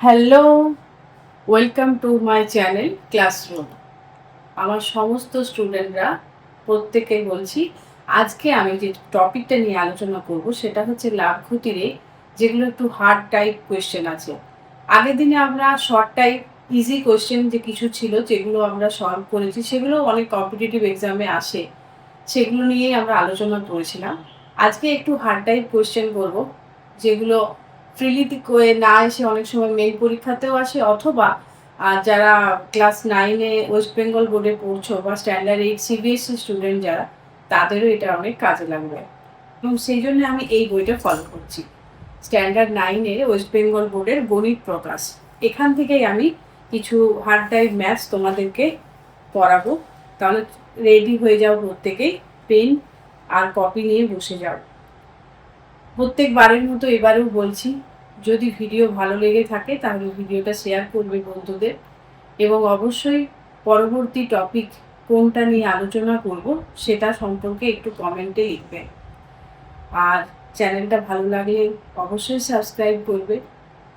Hello, welcome to my channel classroom. আমার সমস্ত স্টুডেন্টরা প্রত্যেকে বলছি, আজকে আমি যে টপিকটা নিয়ে আলোচনা করব সেটা হচ্ছে লাভ ক্ষতিরে যেগুলো একটু হার্ড টাইপ কোয়েশ্চেন আছে। আগের দিনে আমরা শর্ট টাইপ ইজি কোয়েশ্চেন যে কিছু ছিল যেগুলো আমরা সলভ করেছি, সেগুলো অনেক কম্পিটিটিভ এক্সামে আসে, সেগুলো নিয়েই আমরা আলোচনা করেছিলাম। আজকে একটু হার্ড টাইপ কোয়েশ্চেন করব, যেগুলো ফ্রিলি না এসে অনেক সময় মেইন পরীক্ষাতেও আসে, অথবা যারা ক্লাস 9-এ ওয়েস্ট বেঙ্গল বোর্ডে পড়ছো বা স্ট্যান্ডার্ড 8 সিবিএসসি স্টুডেন্ট যারা, তাদেরও এটা অনেক কাজে লাগবে। এবং সেই জন্য আমি এই বইটা ফলো করছি, স্ট্যান্ডার্ড 9-এর ওয়েস্ট বেঙ্গল বোর্ডের গণিত প্রকাশ। এখান থেকেই আমি কিছু হার্ড টাইপ ম্যাথস তোমাদেরকে পড়াবো। তাহলে রেডি হয়ে যাও প্রত্যেকেই, পেন আর কপি নিয়ে বসে যাও। প্রত্যেকবারের মতো এবারেও বলছি, যদি ভিডিও ভালো লেগে থাকে তাহলে ভিডিওটা শেয়ার করবে বন্ধুদের, এবং অবশ্যই পরবর্তী টপিক কোনটা নিয়ে আলোচনা করব সেটা সম্পর্কে একটু কমেন্টে লিখবে। আর চ্যানেলটা ভালো লাগলে অবশ্যই সাবস্ক্রাইব করবে,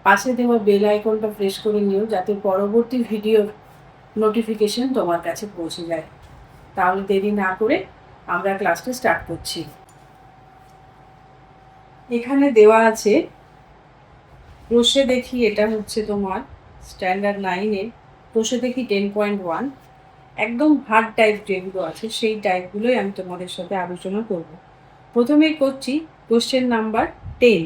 পাশে দেওয়া বেল আইকনটা প্রেস করে নিও যাতে পরবর্তী ভিডিওর নোটিফিকেশন তোমার কাছে পৌঁছে যায়। তাহলে দেরি না করে আমরা ক্লাসটা স্টার্ট করছি। এখানে দেওয়া আছে, প্রশ্নে দেখি, এটা হচ্ছে তোমার স্ট্যান্ডার্ড 9-এ প্রশ্নে দেখি 10.1, একদম হার্ড টাইপ যেগুলো আছে সেই টাইপগুলোই আমি তোমাদের সাথে আলোচনা করব। প্রথমেই করছি কোশ্চেন নাম্বার 10।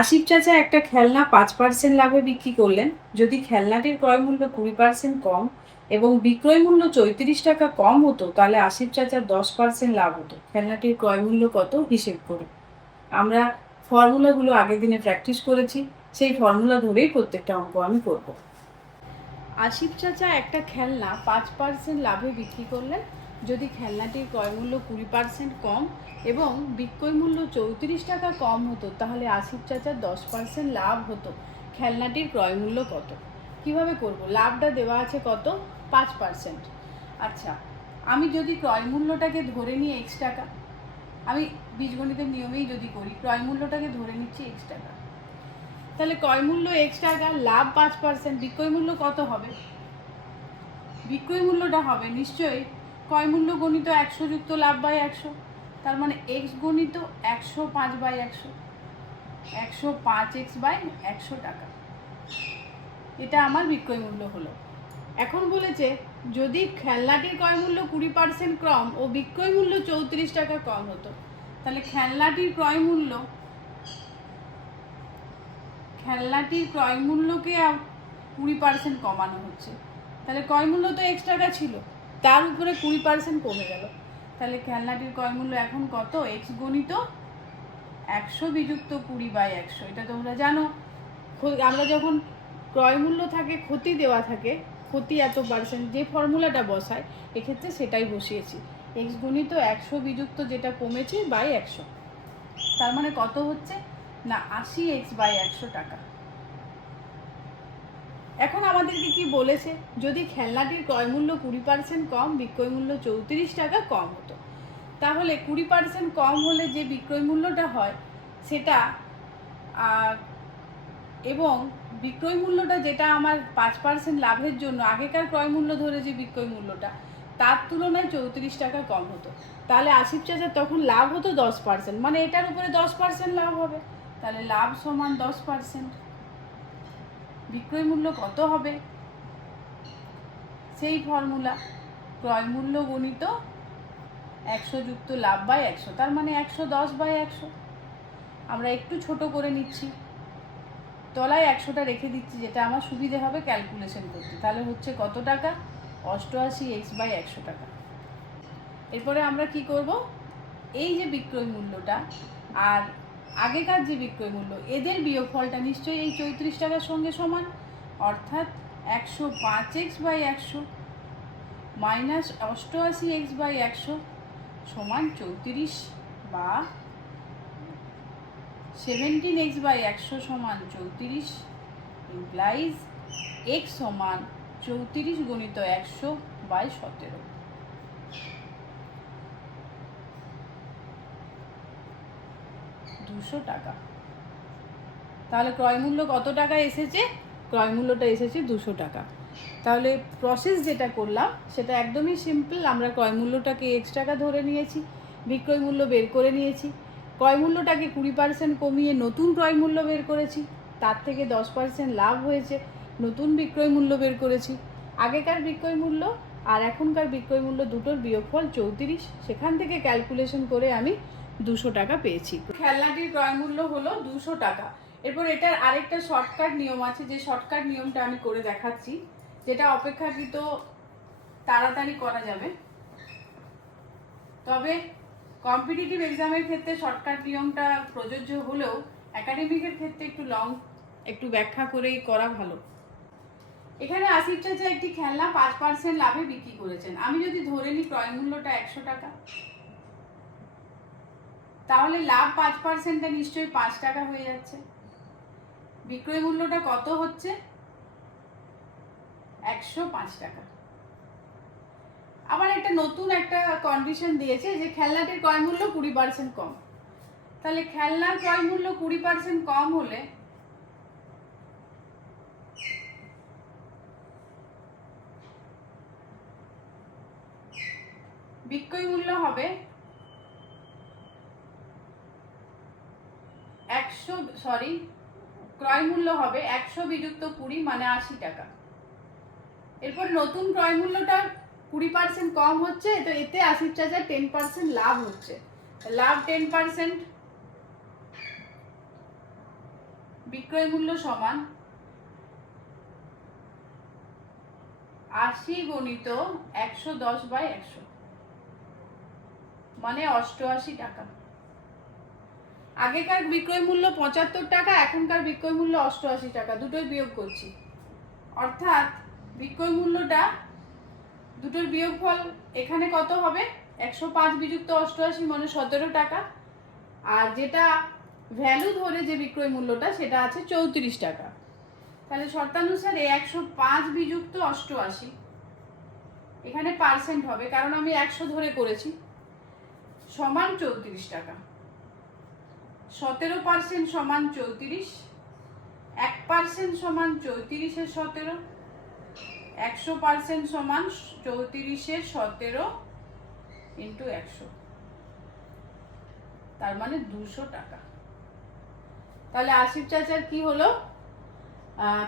আসিফ চাচা একটা খেলনা 5% লাভে বিক্রি করলেন। যদি খেলনাটির ক্রয় মূল্য 20% কম এবং বিক্রয় মূল্য 34 টাকা কম হতো, তাহলে আসিফ চাচার 10% লাভ হতো। খেলনাটির ক্রয় মূল্য কত হিসেব করে। আমরা ফর্মুলাগুলো আগের দিনে প্র্যাকটিস করেছি, সেই ফর্মুলা ধরেই প্রত্যেকটা অঙ্ক আমি করব। আসিফ চাচা একটা খেলনা 5% লাভে বিক্রি করলেন। যদি খেলনাটির ক্রয়মূল্য 20% কম এবং বিক্রয় মূল্য 34 টাকা কম হতো, তাহলে আসিফ চাচার 10% লাভ হতো। খেলনাটির ক্রয়মূল্য কত? কিভাবে করব? লাভটা দেওয়া আছে কত? 5%। আচ্ছা, আমি যদি ক্রয়মূল্যটাকে ধরে নিই x টাকা, আমি বীজগণিতের নিয়মেই যদি করি, ক্রয়মূল্যটাকে ধরে নিচ্ছি x টাকা, তাহলে ক্রয় মূল্য x টাকা, লাভ 5%, বিক্রয় মূল্য কত হবে? বিক্রয় মূল্যটা হবে নিশ্চয়ই ক্রয় মূল্য গণিত 100 যুক্ত লাভ বাই 100, তার মানে x গণিত 105 বাই 100, 105x বাই 100 টাকা। এটা আমার বিক্রয় মূল্য হলো। এখন বলেছে যদি খেলনাটির ক্রয় মূল্য 20% কম ও বিক্রয় মূল্য 34 টাকা কম হতো, তাহলে খেলনাটির ক্রয় মূল্যকে 20% কমানো হচ্ছে। তাহলে ক্রয় মূল্য তো x টাকা ছিল, তার উপরে 20% কমে গেল, তাহলে খেলনাটির ক্রয় মূল্য এখন কত? x গণিত 100 বিযুক্ত 20 বাই 100। এটা তোমরা জানো, আমরা যখন ক্রয় মূল্য থাকে, ক্ষতি দেওয়া থাকে, ক্ষতি এত পার্সেন্ট, যে ফর্মুলাটা বসায় এক্ষেত্রে সেটাই বসিয়েছি, x গণিত 100 বিযুক্ত যেটা কমেছে বাই 100। তার মানে কত হচ্ছে না 80x বাই 100 টাকা। এখন আমাদেরকে কি বলেছে? যদি খেলনাটির ক্রয় মূল্য 20% কম, বিক্রয় মূল্য 34 টাকা কম হতো, তাহলে 20% কম হলে যে বিক্রয় মূল্যটা হয় সেটা, এবং বিক্রয় মূল্যটা যেটা আমার 5% লাভের জন্য আগেকার ক্রয় মূল্য ধরে যে বিক্রয় মূল্যটা, তার তুলনায় 34 টাকা কম হতো, তাহলে আসিফ চাচার তখন লাভ হতো 10%, মানে এটার উপরে 10% লাভ হবে, তাহলে লাভ সমান 10%। বিক্রয় মূল্য কত হবে? সেই ফর্মুলা, ক্রয় মূল্য গণিত 100 যুক্ত লাভ বাই 100, তার মানে 110 বাই 100। আমরা একটু ছোট করে নিচ্ছি, তলায় 100টা রেখে দিচ্ছি, যেটা আমার সুবিধে হবে ক্যালকুলেশন করতে। তাহলে হচ্ছে কত টাকা? 88x বাই 100 টাকা। এরপরে আমরা কি করব? এই যে বিক্রয় মূল্যটা আর আগেকার যে বিক্রয় মূল্য, এদের বিয়োগফলটা নিশ্চয়ই এই 34 টাকার সঙ্গে সমান, অর্থাৎ 105x by 100 minus 88x by 100 সমান 34, বা 17x বাই 100 সমান 34, ইমপ্লাইজ x সমান 34 গণিত 100 বাই 17, 200 টাকা। তাহলে ক্রয় মূল্য কত টাকা এসেছে? ক্রয় মূল্যটা এসেছে 200 টাকা। তাহলে প্রসেস যেটা করলাম সেটা একদমই সিম্পল। আমরা ক্রয় মূল্যটাকে এক্স টাকা ধরে নিয়েছি, বিক্রয় মূল্য বের করে নিয়েছি, ক্রয় মূল্যটাকে 20% কমিয়ে নতুন ক্রয় মূল্য বের করেছি, তার থেকে 10% লাভ হয়েছে, নতুন বিক্রয় মূল্য বের করেছি। আগেকার বিক্রয় মূল্য আর এখনকার বিক্রয় মূল্য দুটোর বিয়োগফল 34, সেখান থেকে ক্যালকুলেশন করে আমি 200 টাকা পেয়েছি। খেলনাটির ক্রয় মূল্য হলো 200 টাকা। এরপর এটার আরেকটা শর্টকাট নিয়ম আছে, যে শর্টকাট নিয়মটা আমি করে দেখাচ্ছি, যেটা অপেক্ষাকৃত তাড়াতাড়ি করা যাবে। তবে কম্পিটিটিভ এক্সামের ক্ষেত্রে শর্টকাট নিয়মটা প্রযোজ্য হলেও একাডেমিকের ক্ষেত্রে একটু ব্যাখ্যা করেই করা ভালো। এখানে আসিফ চাচা একটি খেলনা 5% লাভে বিক্রি করেছেন। আমি যদি ধরে নিই ক্রয় মূল্যটা 100 টাকা, তাহলে লাভ 5%টা নিশ্চয়ই 5 টাকা হয়ে যাচ্ছে। বিক্রয় মূল্যটা কত হচ্ছে? 105 টাকা। আবার নতুন একটা কন্ডিশন দিয়েছে যে খেলনাটির ক্রয় মূল্য 20% কম। তাহলে খেলনার ক্রয় মূল্য 20% কম হলে বিক্রয় মূল্য হবে 100 ক্রয় মূল্য হবে 100 বিযুক্ত 20 মানে 80 টাকা। এরপর নতুন ক্রয় মূল্যটা 20% কম হচ্ছে, তো এতে আসিফ চাচার 10% লাভ হচ্ছে। লাভ 10%, বিক্রয় মূল্য সমান 80 গুণিত 110/100 মানে 88 টাকা। আগেকার বিক্রয় মূল্য 75 টাকা, এখনকার বিক্রয় মূল্য 88 টাকা, দুটোই বিয়োগ করছি। অর্থাৎ বিক্রয় মূল্যটা দুটোর বিয়োগফল এখানে কত হবে? 105 বিযুক্ত 88 মানে 17 টাকা। আর যেটা ভ্যালু ধরে যে বিক্রয় মূল্যটা সেটা আছে 34 টাকা। তাহলে শর্তানুসারে 105 বিযুক্ত 88 এখানে পার্সেন্ট হবে, কারণ আমি 100 ধরে করেছি, সমান 34 টাকা। 17% সমান 34, 1% সমান 34-এর 17, 100% সমান 34-এর 17 ইন্টু 100, তার মানে 200 টাকা। তাহলে আসিফ চাচার কি হলো?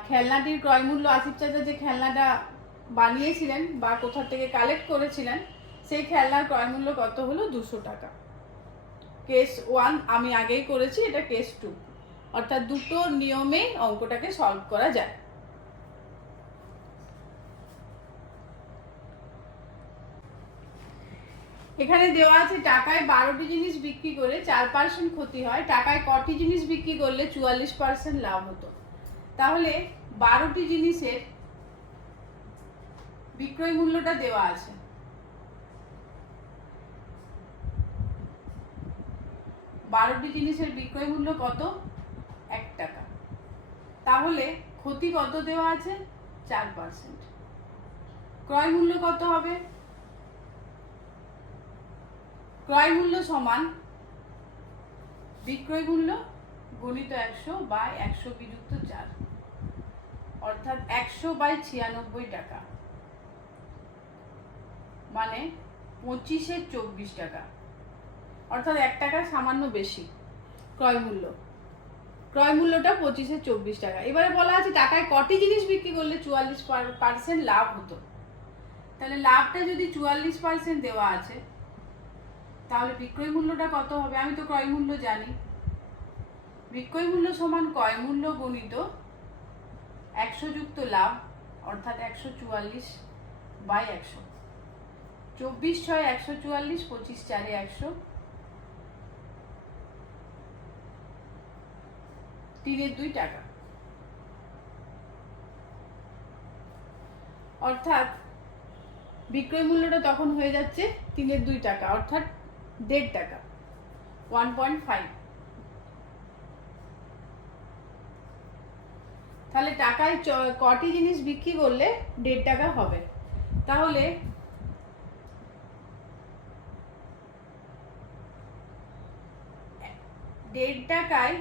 খেলনাটির ক্রয় মূল্য, আসিফ চাচা যে খেলনাটা বানিয়েছিলেন বা কোথা থেকে কালেক্ট করেছিলেন সেই খেলনার ক্রয় মূল্য কত হলো? 200 টাকা। কেস 1 আমি আগেই করেছি, এটা কেস 2, অর্থাৎ দুটো নিয়মে অঙ্কটাকে সলভ করা যায়। এখানে দেওয়া আছে টাকায় 12টি জিনিস বিক্রি করে 4% ক্ষতি হয়, টাকায় কটি জিনিস বিক্রি করলে 44% লাভ হতো? তাহলে 12টি জিনিসের বিক্রয় মূল্যটা দেওয়া আছে। বারোটি জিনিসের বিক্রয় মূল্য কত? 1 টাকা। তাহলে ক্ষতি কত দেওয়া আছে? 4%। ক্রয় মূল্য কত হবে? ক্রয় মূল্য সমান বিক্রয় মূল্য গুণিত 100 বাই 100 বিযুক্ত 4, অর্থাৎ 100/96 টাকা মানে 25-24 টাকা, অর্থাৎ 1 টাকা সামান্য বেশি ক্রয় মূল্য। ক্রয় মূল্যটা 25-24 টাকা। এবারে বলা আছে টাকায় কটি জিনিস বিক্রি করলে 44% লাভ হতো। তাহলে লাভটা যদি 44% দেওয়া আছে, তাহলে বিক্রয় মূল্যটা কত হবে? আমি তো ক্রয় মূল্য জানি। বিক্রয় মূল্য সমান ক্রয় মূল্য গুণিত 100 যুক্ত লাভ, অর্থাৎ 144/100। 24-6 144, 25-4 100, 3-2 টাকা। অর্থাৎ বিক্রয় মূল্যটা তখন হয়ে যাচ্ছে 3-2 টাকা, অর্থাৎ 1.5 টাকা, 1.5। তাহলে টাকায় কটি জিনিস বিক্রি করলে 1.5 টাকা হবে? তাহলে 1.5 টাকায়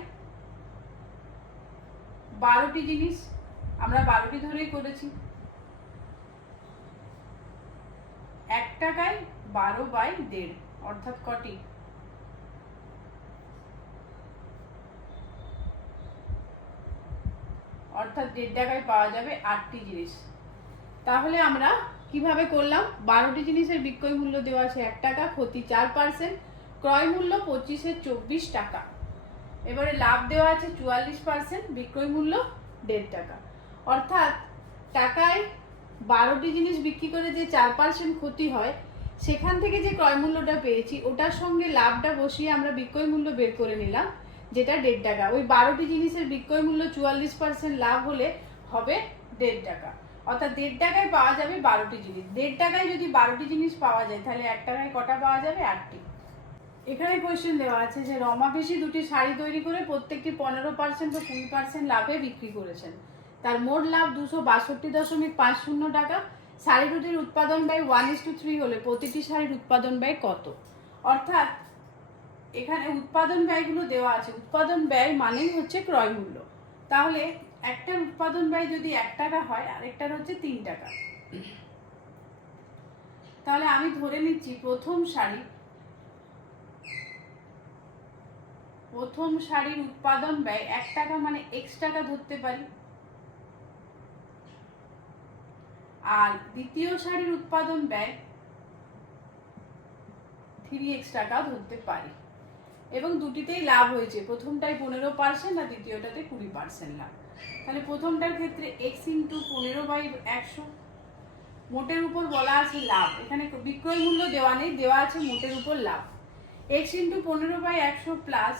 12টি জিনিস, আমরা 12টি ধরেই করেছি। 1 টাকায় 12/1.5 অর্থাৎ কটি? অর্থাৎ 1.5 টাকায় পাওয়া যাবে 8টি জিনিস। তাহলে আমরা কিভাবে করলাম? 12টি জিনিসের বিক্রয় মূল্য দেওয়া আছে 1 টাকা, ক্ষতি 4%, ক্রয় মূল্য 25-এর 24 টাকা। এবারে লাভ দেওয়া আছে 44%, বিক্রয় মূল্য 1.5 টাকা। অর্থাৎ টাকায় 12টি জিনিস বিক্রি করে যে 4% ক্ষতি হয়, সেখান থেকে যে ক্রয় মূল্যটা পেয়েছি ওটার সঙ্গে লাভটা বসিয়ে আমরা বিক্রয় মূল্য বের করে নিলাম, যেটা 1.5 টাকা। ওই 12টি জিনিসের বিক্রয় মূল্য 44% লাভ হলে হবে 1.5 টাকা। অর্থাৎ 1.5 টাকায় পাওয়া যাবে 12টি জিনিস। 1.5 টাকায় যদি 12টি জিনিস পাওয়া যায় তাহলে 1 টাকায় কটা পাওয়া যাবে? 8টি। এখানে কোয়েশ্চেন দেওয়া আছে যে রমা পিসি দুটি শাড়ি তৈরি করে প্রত্যেকটি 15% ও 20% লাভে বিক্রি করেছেন। তার মোট লাভ 262.50 টাকা। শাড়ি দুটির উৎপাদন ব্যয় 1:3 হলে প্রতিটি শাড়ির উৎপাদন ব্যয় কত? অর্থাৎ এখানে উৎপাদন ব্যয়গুলো দেওয়া আছে। উৎপাদন ব্যয় মানেই হচ্ছে ক্রয় মূল্য। তাহলে একটার উৎপাদন ব্যয় যদি 1 টাকা হয় আর একটার হচ্ছে 3 টাকা, তাহলে আমি ধরে নিচ্ছি প্রথম শাড়ির উৎপাদন ব্যয় 1 টাকা, মানে x টাকা ধরতে পারি। আর দ্বিতীয় শাড়ির উৎপাদন ব্যয় 3x টাকা ধরতে পারি। এবং দুটিতেই লাভ হয়েছে, প্রথমটায় 15% আর দ্বিতীয়টাতে 20% লাভ। তাহলে প্রথমটার ক্ষেত্রে x × 15/100, মোটের উপর বলা আছে লাভ। এখানে বিক্রয় মূল্য দেওয়া নেই, দেওয়া আছে মোটের উপর লাভ। x × 15/100 প্লাস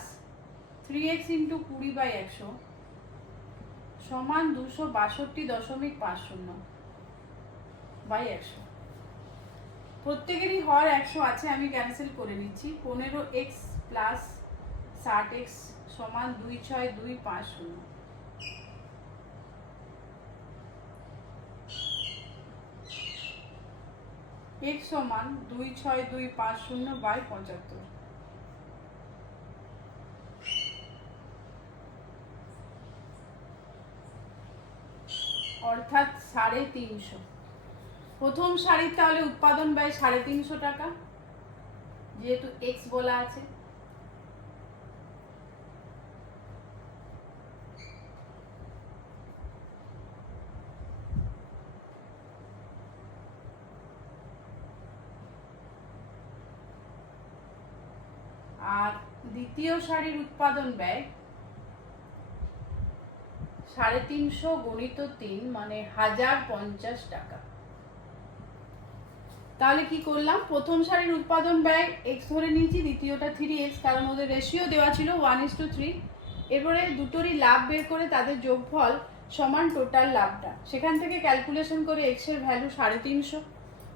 3x × 20/100 সমান 262.50/100। প্রত্যেকেরই হর 100 আছে, আমি ক্যান্সেল করে নিচ্ছি। 15x প্লাস 60x সমান 26250। x সমান 26250/75, অর্থাৎ 350। প্রথম শাড়ির তাহলে উৎপাদন ব্যয় 350 টাকা, যেহেতু x বলা আছে। আর দ্বিতীয় শাড়ির উৎপাদন ব্যয় 350 × 3 মানে 1050 টাকা। তাহলে কি করলাম? প্রথম শাড়ির উৎপাদন ব্যয় x ধরে নিয়েছি, দ্বিতীয়টা 3x, কারণ ওদের রেশিও দেওয়া ছিল 1:3। এরপরে দুটোরই লাভ বের করে তাদের যোগফল সমান টোটাল লাভটা, সেখান থেকে ক্যালকুলেশন করে x এর ভ্যালু 350।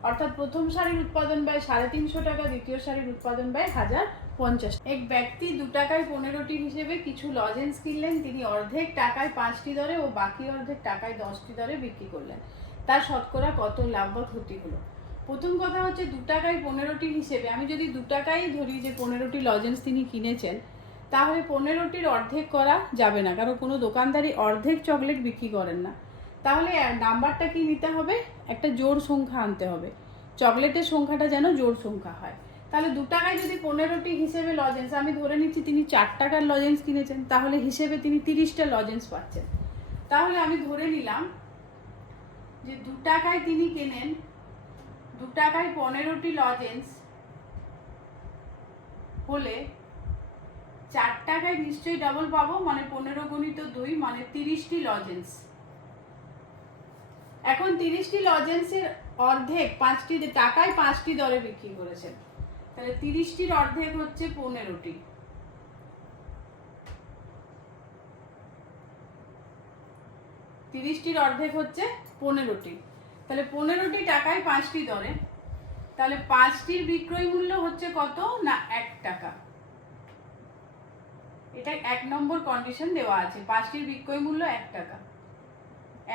অর্থাৎ প্রথম শাড়ির উৎপাদন ব্যয় 350 টাকা, দ্বিতীয় শাড়ির উৎপাদন ব্যয় 1050। এক ব্যক্তি 2 টাকায় 15টি হিসেবে কিছু লজেন্স কিনলেন। তিনি অর্ধেক টাকায় 5টি দরে ও বাকি অর্ধেক টাকায় 10টি দরে বিক্রি করলেন। তার শতকরা কত লাভ বা ক্ষতি হলো? প্রথম কথা হচ্ছে 2 টাকায় 15টি হিসেবে আমি যদি 2 টাকাই ধরি যে 15টি লজেন্স তিনি কিনেছেন, তাহলে 15টির অর্ধেক করা যাবে না, কারণ কোনো দোকানদারই অর্ধেক চকলেট বিক্রি করেন না। তাহলে নাম্বারটা কি নিতে হবে? একটা জোড় সংখ্যা আনতে হবে, চকলেটের সংখ্যাটা যেন জোড় সংখ্যা হয়। তাহলে 2 টাকায় যদি 15টি হিসেবে লজেন্স, আমি ধরে নিচ্ছি তিনি 4 টাকার লজেন্স কিনেছেন, তাহলে হিসেবে তিনি 30টা লজেন্স পাচ্ছেন। তাহলে আমি ধরে নিলাম যে 2 টাকায় তিনি কেনেন, 2 টাকায় 15টি লজেন্স হলে 4 টাকায় নিশ্চয়ই ডবল পাবো, মানে 15 × 2 মানে 30টি লজেন্স। এখন 30টি লজেন্সের অর্ধেক 5টি টাকায় 5টি দরে বিক্রি করেছেন, তাহলে 30টির অর্ধেক হচ্ছে 15টি। তাহলে 15টি টাকায় 5টি দরে, তাহলে 5টির বিক্রয় মূল্য হচ্ছে কত না 1 টাকা। এটা 1 নম্বর কন্ডিশন দেওয়া আছে, 5টির বিক্রয় মূল্য 1 টাকা।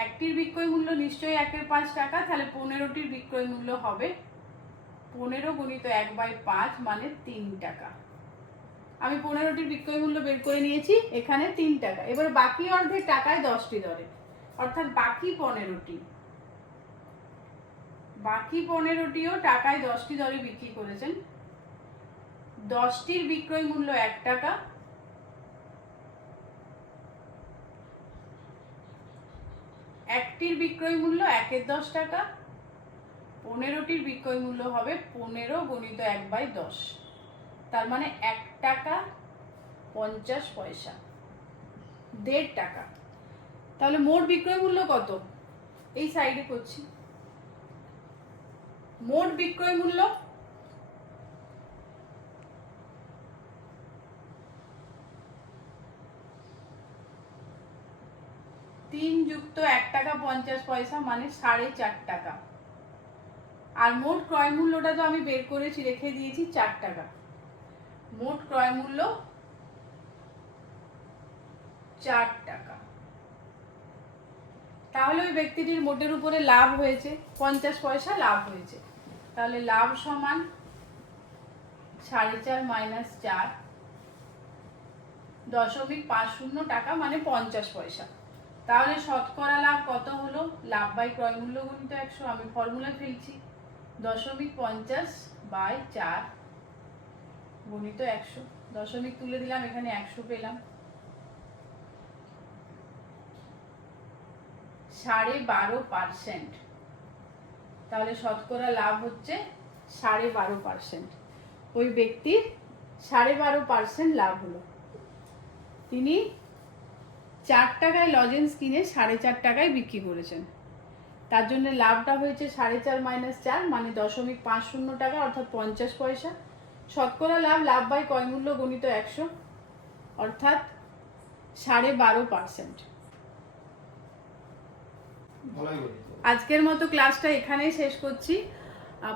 একটির বিক্রয় মূল্য নিশ্চয়ই 1-এর 5 টাকা, তাহলে 15টির বিক্রয় মূল্য হবে 15 × 1/5 মানে 3 টাকা। আমি 15টির বিক্রয় মূল্য বের করে নিয়েছি, এখানে 3 টাকা। এবার বাকি অর্ধেক টাকায় 10টি দরে, অর্থাৎ বাকি 15টিও টাকায় 10টি দরে বিক্রি করেছেন। 10টির বিক্রয় মূল্য 1 টাকা, 1টির বিক্রয় মূল্য 1-এর 10 টাকা, 15টির বিক্রয় মূল্য হবে 15 গুণিত 1/10, তার মানে 1 টাকা 50 পয়সা, 1.5 টাকা। তাহলে মোট বিক্রয় মূল্য কত? এই সাইডে করছি। মোট বিক্রয় মূল্য 3 যুক্ত 1 টাকা 50 পয়সা মানে 4.5 টাকা। আর মোট ক্রয় মূল্যটা তো আমি বের করেছি, রেখে দিয়েছি 4 টাকা। মোট ক্রয় মূল্য 4 টাকা। তাহলে ওই ব্যক্তিটির মোটের উপরে লাভ হয়েছে 50 পয়সা লাভ হয়েছে। তাহলে লাভ সমান 4.5 মাইনাস 4, 0.50 টাকা মানে 50 পয়সা। তাহলে শতকরা লাভ কত হলো? লাভ বাই ক্রয় মূল্য গুণিত 100। আমি ফর্মুলা ফেলছি, 0.50/4 গুণিত 100। দশমিক তুলে দিলাম, এখানে 100 পেলাম। 12.5%। তাহলে শতকরা লাভ হচ্ছে 12.5%। ওই ব্যক্তির 12.5% লাভ হলো। তিনি 4 টাকায় লজেন্স কিনে 4.5 টাকায় বিক্রি করেছেন, তার জন্য লাভটা হয়েছে 4.5 মাইনাস 4 মানে 0.50 টাকা, অর্থাৎ 50 পয়সা। শতকরা লাভ, লাভ বাই ক্রয় মূল্য গুণিত 100, অর্থাৎ 12.5%। আজকের মতো ক্লাসটা এখানেই শেষ করছি।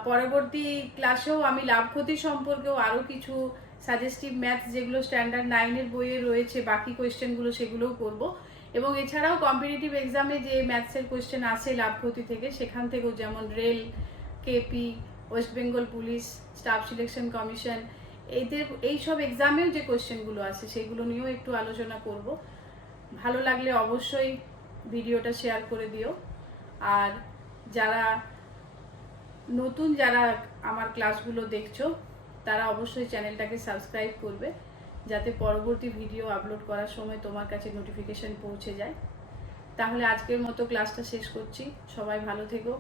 পরবর্তী ক্লাসেও আমি লাভ ক্ষতি সম্পর্কেও আরও কিছু সাজেস্টিভ ম্যাথস যেগুলো স্ট্যান্ডার্ড 9-এর বইয়ে রয়েছে, বাকি কোয়েশ্চেনগুলো সেগুলোও করব। এবং এছাড়াও কম্পিটিটিভ এক্সামে যে ম্যাথসের কোয়েশ্চেন আসে লাভ ক্ষতি থেকে, সেখান থেকেও, যেমন rail, KP, West Bengal police, staff selection commission, এইসব এক্সামেও যে কোয়েশ্চেনগুলো আছে সেগুলো নিয়েও একটু আলোচনা করব। ভালো লাগলে অবশ্যই ভিডিওটা শেয়ার করে দিও। আর যারা নতুন, যারা আমার ক্লাসগুলো দেখছো, তারা অবশ্যই চ্যানেলটাকে সাবস্ক্রাইব করবে, যাতে পরবর্তী ভিডিও আপলোড করার সময় তোমার কাছে নোটিফিকেশন পৌঁছে যায়। তাহলে আজকের মতো ক্লাসটা শেষ করছি। সবাই ভালো থেকো।